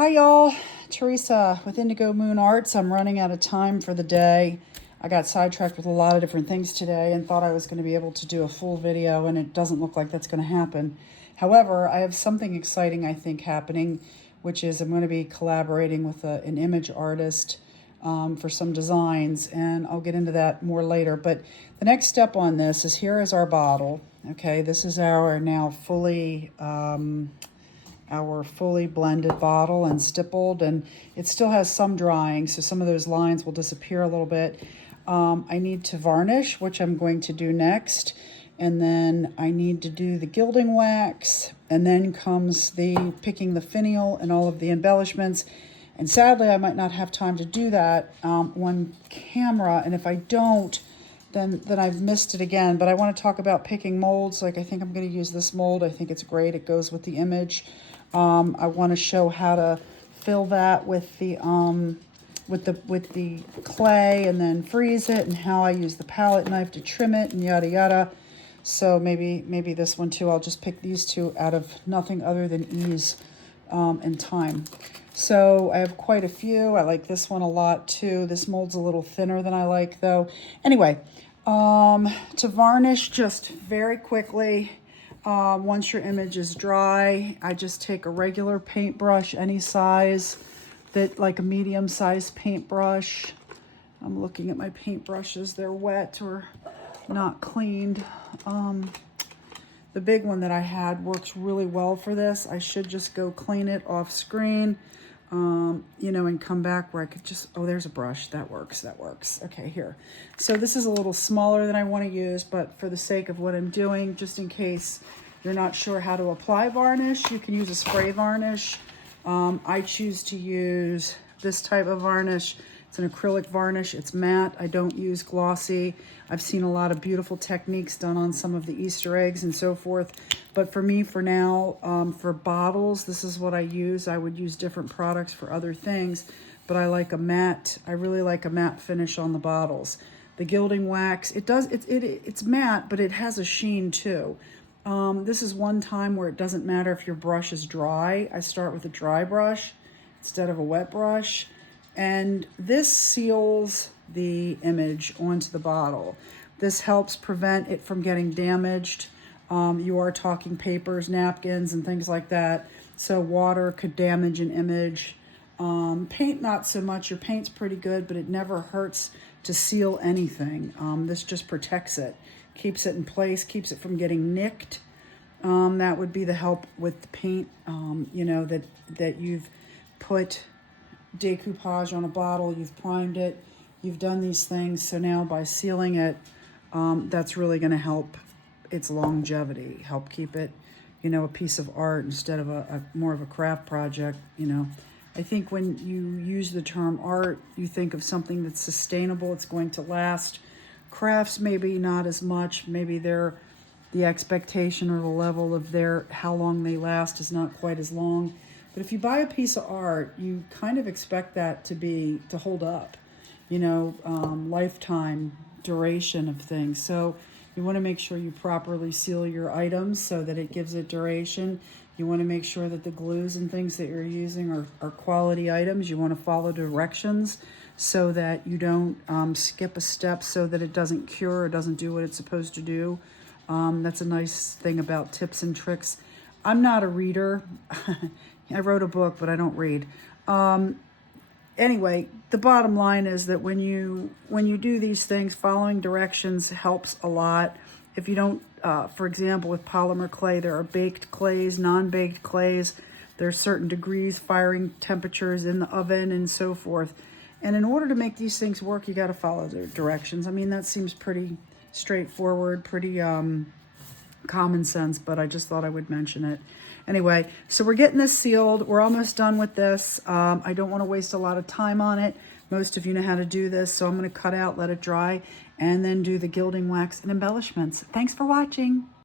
Hi y'all, Teresa with Indigo Moon Arts. I'm running out of time for the day. I got sidetracked with a lot of different things today and thought I was going to be able to do a full video, and it doesn't look like that's going to happen. However, I have something exciting I think happening, which is I'm going to be collaborating with an image artist for some designs, and I'll get into that more later. But the next step on this is, here is our bottle. Okay, this is our now fully blended bottle and stippled, and it still has some drying, so some of those lines will disappear a little bit. I need to varnish, which I'm going to do next, and then I need to do the gilding wax, and then comes the picking the finial and all of the embellishments. And sadly, I might not have time to do that on camera, and if I don't, then I've missed it again. But I want to talk about picking molds. Like, I think I'm going to use this mold. I think it's great. It goes with the image. I want to show how to fill that with the clay and then freeze it, and how I use the palette knife to trim it, and yada yada. So maybe this one too. I'll just pick these two out of nothing other than ease and time. So I have quite a few. I like this one a lot too. This mold's a little thinner than I like though. Anyway, to varnish, just very quickly, once your image is dry, I just take a regular paintbrush, any size, like a medium-sized paintbrush. I'm looking at my paintbrushes. They're wet or not cleaned. The big one that I had works really well for this. I should just go clean it off screen, and come back where I could just, oh, there's a brush. That works. Okay, here. So this is a little smaller than I want to use, but for the sake of what I'm doing, just in case you're not sure how to apply varnish, you can use a spray varnish. I choose to use this type of varnish. It's an acrylic varnish. It's matte. I don't use glossy. I've seen a lot of beautiful techniques done on some of the Easter eggs and so forth. But for me, for now, for bottles, this is what I use. I would use different products for other things, but I like a matte. I really like a matte finish on the bottles. The gilding wax, it's matte, but it has a sheen too. This is one time where it doesn't matter if your brush is dry. I start with a dry brush instead of a wet brush. And this seals the image onto the bottle. This helps prevent it from getting damaged. You are talking papers, napkins, and things like that. So water could damage an image. Paint, not so much. Your paint's pretty good, but it never hurts to seal anything. This just protects it, keeps it in place, keeps it from getting nicked. That would be the help with the paint, that you've put decoupage on a bottle, you've primed it, you've done these things. So now by sealing it, that's really going to help its longevity, help keep it, a piece of art instead of a more of a craft project. I think when you use the term art, you think of something that's sustainable, it's going to last. Crafts, maybe not as much. Maybe the expectation or the level of how long they last is not quite as long. But if you buy a piece of art, you kind of expect that to hold up, lifetime duration of things. So you want to make sure you properly seal your items so that it gives it duration. You want to make sure that the glues and things that you're using are quality items. You want to follow directions so that you don't skip a step, so that it doesn't cure or doesn't do what it's supposed to do. That's a nice thing about tips and tricks. I'm not a reader. I wrote a book, but I don't read. Anyway, the bottom line is that when you do these things, following directions helps a lot. If you don't, for example, with polymer clay, there are baked clays, non-baked clays. There's certain degrees, firing temperatures in the oven, and so forth. And in order to make these things work, you got to follow the directions. I mean, that seems pretty straightforward, pretty common sense, but I just thought I would mention it. Anyway, so we're getting this sealed. We're almost done with this. I don't want to waste a lot of time on it. Most of you know how to do this, so I'm going to cut out, let it dry, and then do the gilding wax and embellishments. Thanks for watching.